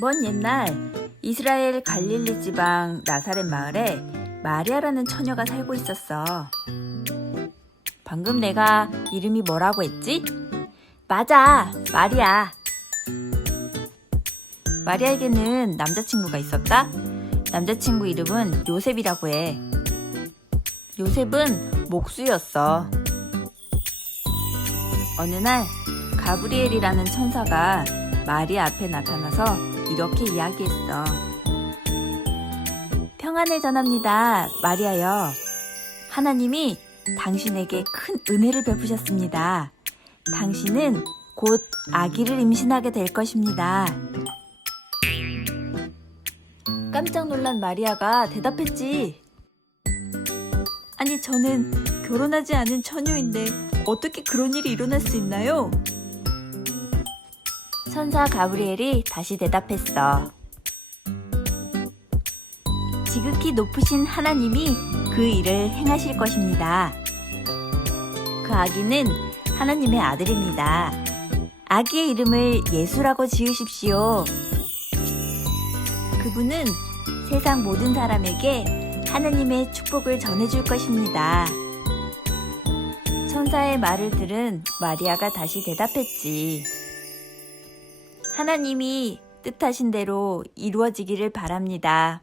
먼 옛날 이스라엘 갈릴리 지방 나사렛 마을에 마리아라는 처녀가 살고 있었어. 방금 내가 이름이 뭐라고 했지? 맞아, 마리아. 마리아에게는 남자친구가 있었다. 남자친구 이름은 요셉이라고 해. 요셉은 목수였어. 어느 날 가브리엘이라는 천사가 마리아 앞에 나타나서 이렇게 이야기했어. 평안을 전합니다, 마리아여. 하나님이 당신에게 큰 은혜를 베푸셨습니다. 당신은 곧 아기를 임신하게 될 것입니다. 깜짝 놀란 마리아가 대답했지. 아니, 저는 결혼하지 않은 처녀인데 어떻게 그런 일이 일어날 수 있나요? 천사 가브리엘이 다시 대답했어. 지극히 높으신 하나님이 그 일을 행하실 것입니다. 그 아기는 하나님의 아들입니다. 아기의 이름을 예수라고 지으십시오. 그분은 세상 모든 사람에게 하나님의 축복을 전해줄 것입니다. 천사의 말을 들은 마리아가 다시 대답했지. 하나님이 뜻하신 대로 이루어지기를 바랍니다.